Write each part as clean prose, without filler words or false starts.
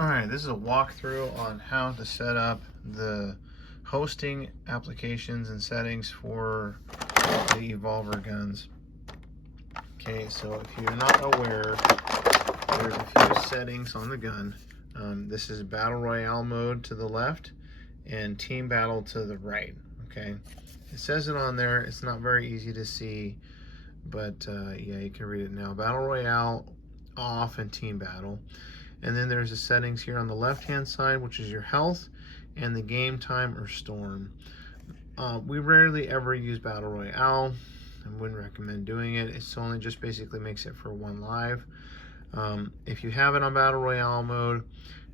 Alright, this is a walkthrough on how to set up the hosting applications and settings for the Evolver guns. Okay, so if you're not aware, there's a few settings on the gun. This is Battle Royale mode to the left and Team Battle to the right. Okay, it says it on there. It's not very easy to see, but yeah, you can read it now. Battle Royale off and Team Battle. And then there's the settings here on the left hand side, which is your health and the game time or storm. We rarely ever use Battle Royale. I wouldn't recommend doing it. It's only just basically makes it for one live. If you have it on Battle Royale mode,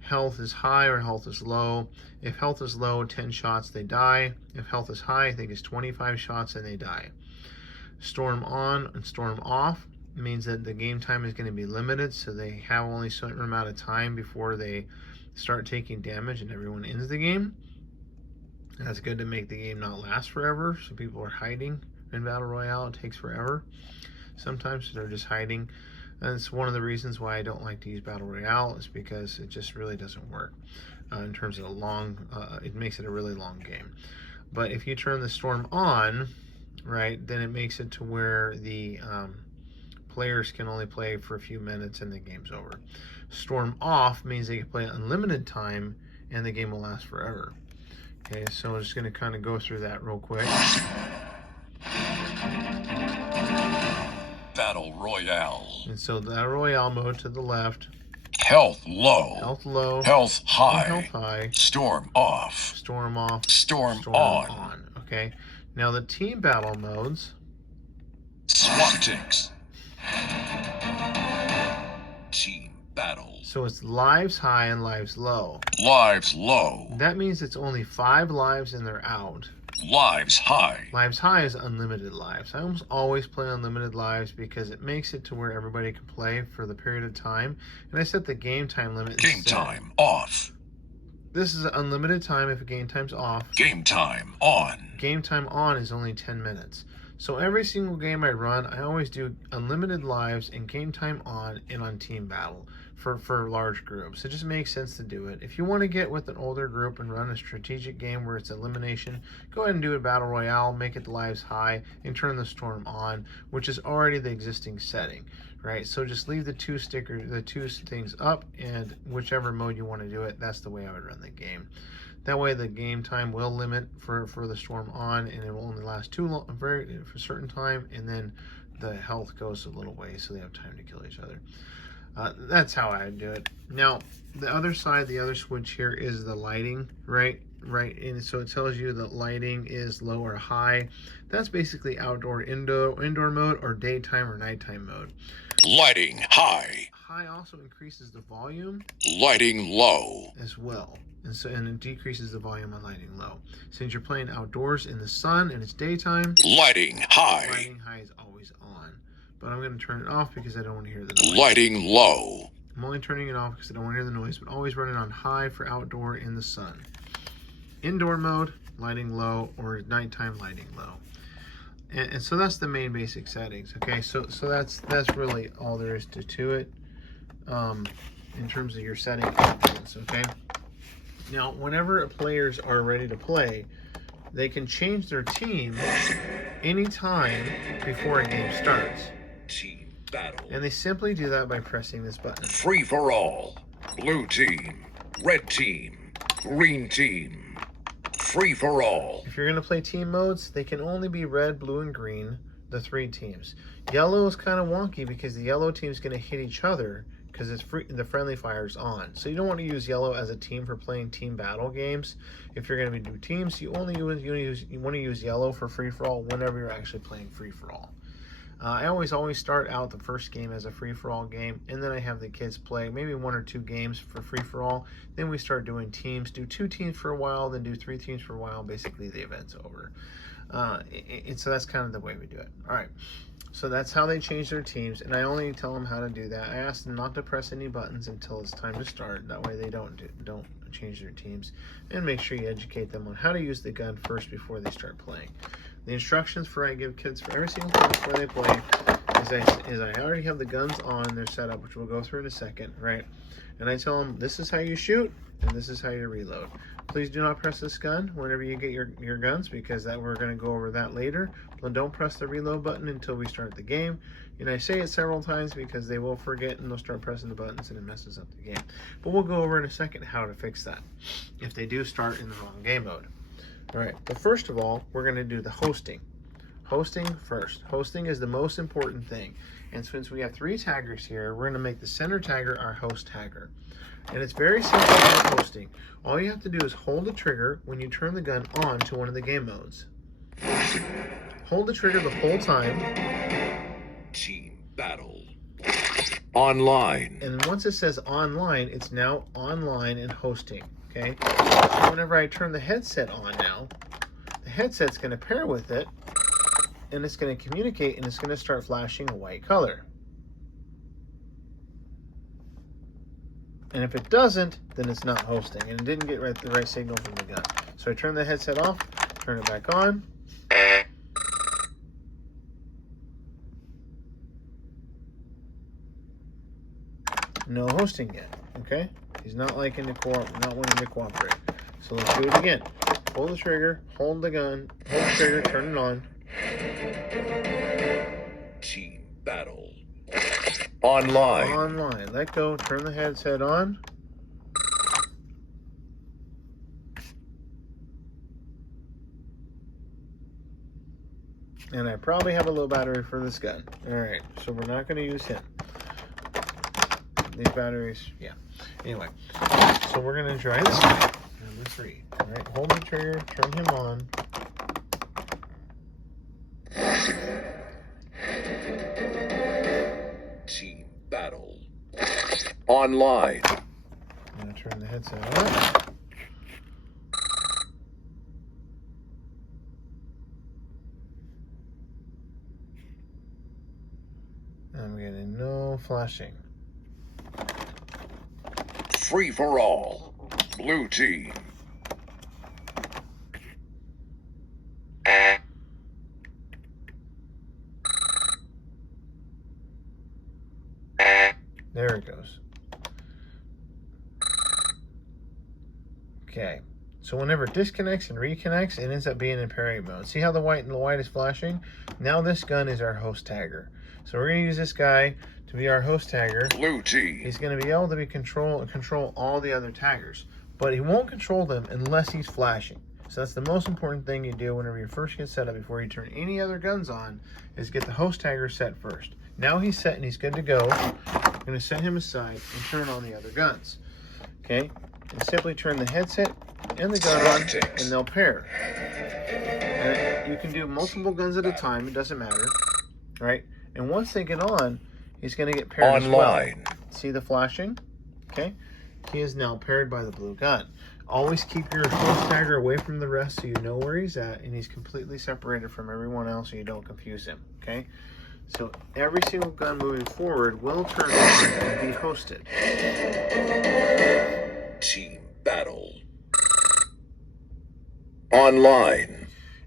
health is high or health is low. If health is low, 10 shots, they die. If health is high, I think it's 25 shots and they die. Storm on and storm off means that the game time is going to be limited, so they have only a certain amount of time before they start taking damage and everyone ends the game. That's good to make the game not last forever, so people are hiding in Battle Royale. It takes forever sometimes, so they're just hiding. And it's one of the reasons why I don't like to use Battle Royale, is because it just really doesn't work in terms of a long, it makes it a really long game. But if you turn the storm on, right, then it makes it to where the players can only play for a few minutes and the game's over. Storm off means they can play unlimited time and the game will last forever. Okay, so I'm just going to kind of go through that real quick. Battle Royale. And so Battle Royale mode to the left. Health low. Health low. Health high. Health high. Storm off. Storm off. Storm on. Okay. Now the team battle modes. SWAT Team battle. So it's lives high and lives low. Lives low. That means it's only 5 lives and they're out. Lives high. Lives high is unlimited lives. I almost always play unlimited lives because it makes it to where everybody can play for the period of time. And I set the game time limit. Game time off. This is unlimited time if game time's off. Game time on. Game time on is only 10 minutes. So every single game I run, I always do unlimited lives and game time on and on team battle for large groups. It just makes sense to do it. If you want to get with an older group and run a strategic game where it's elimination, go ahead and do a Battle Royale, make it the lives high, and turn the storm on, which is already the existing setting, right? So just leave the two things up, and whichever mode you want to do it, that's the way I would run the game. That way the game time will limit for the storm on, and it will only last for a certain time, and then the health goes a little way so they have time to kill each other. That's how I do it. Now, the other side, the other switch here is the lighting, right? And so it tells you that lighting is low or high. That's basically outdoor, indoor mode, or daytime or nighttime mode. Lighting high. High also increases the volume. Lighting low. As well. And it decreases the volume on lighting low. Since you're playing outdoors in the sun and it's daytime, lighting high. Lighting high is always on. But I'm going to turn it off because I don't want to hear the noise. Lighting low. I'm only turning it off because I don't want to hear the noise, but always run it on high for outdoor in the sun. Indoor mode, lighting low, or nighttime lighting low. And so that's the main basic settings. Okay, so that's really all there is to it in terms of your setting options. Okay. Now, whenever players are ready to play, they can change their team anytime before a game starts. Team battle. And they simply do that by pressing this button. Free for all. Blue team. Red team. Green team. Free for all. If you're going to play team modes, they can only be red, blue, and green, the 3 teams. Yellow is kind of wonky because the yellow team is going to hit each other because it's the friendly fire's on. So you don't want to use yellow as a team for playing team battle games. If you're going to do teams, you want to use yellow for free-for-all whenever you're actually playing free-for-all. I always start out the first game as a free-for-all game, and then I have the kids play maybe 1 or 2 games for free-for-all. Then we start doing teams, do 2 teams for a while, then do 3 teams for a while. Basically, the event's over. And so that's kind of the way we do it. All right. So that's how they change their teams, and I only tell them how to do that. I ask them not to press any buttons until it's time to start. That way they don't change their teams. And make sure you educate them on how to use the gun first before they start playing. The instructions I give kids for every single time before they play is I already have the guns on their setup, which we'll go through in a second, right? And I tell them, this is how you shoot, and this is how you reload. Please do not press this gun whenever you get your guns, because we're going to go over that later. But don't press the reload button until we start the game. And I say it several times because they will forget and they'll start pressing the buttons and it messes up the game. But we'll go over in a second how to fix that if they do start in the wrong game mode. All right, but first of all, we're going to do the hosting. Hosting first. Hosting is the most important thing. And since we have 3 taggers here, we're going to make the center tagger our host tagger. And it's very simple with hosting. All you have to do is hold the trigger when you turn the gun on to one of the game modes. Hold the trigger the whole time. Team battle. Online. And once it says online, it's now online and hosting. Okay? So whenever I turn the headset on now, the headset's going to pair with it, and it's going to communicate, and it's going to start flashing a white color. And if it doesn't, then it's not hosting, and it didn't get the right signal from the gun. So I turn the headset off, turn it back on. No hosting yet, okay? He's not wanting to cooperate. So let's do it again. Pull the trigger, hold the gun, hold the trigger, turn it on. Team battle. Online. Online. Let go, turn the headset on. And I probably have a low battery for this gun. Alright, so we're not going to use him. These batteries, yeah. Anyway, so we're going to try this guy. Number 3. Alright, hold the trigger, turn him on. Team battle. Online. I'm going to turn the headset on. I'm getting no flashing. Free for all. Blue team. There it goes. Okay. So whenever it disconnects and reconnects, it ends up being in pairing mode. See how the white is flashing? Now this gun is our host tagger. So we're going to use this guy to be our host tagger. Blue team. He's going to be able to control all the other taggers, but he won't control them unless he's flashing. So that's the most important thing you do whenever you first get set up before you turn any other guns on, is get the host tagger set first. Now he's set and he's good to go. I'm going to set him aside and turn on the other guns. Okay? And simply turn the headset and the gun on, and they'll pair. And you can do multiple guns at a time, it doesn't matter. Right? And once they get on, he's going to get paired online. As well. See the flashing? Okay? He is now paired by the blue gun. Always keep your host tagger away from the rest so you know where he's at, and he's completely separated from everyone else so you don't confuse him. Okay? So every single gun moving forward will turn on and be hosted. Team battle. Online.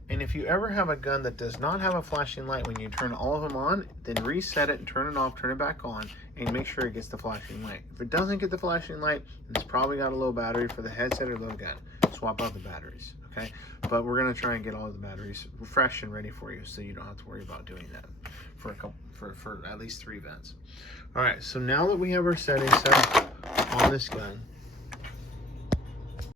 And if you ever have a gun that does not have a flashing light when you turn all of them on, then reset it and turn it off, turn it back on, and make sure it gets the flashing light. If it doesn't get the flashing light, it's probably got a low battery for the headset or low gun. Swap out the batteries, okay? But we're gonna try and get all of the batteries fresh and ready for you so you don't have to worry about doing that for at least 3 vents. All right, so now that we have our settings set up on this gun,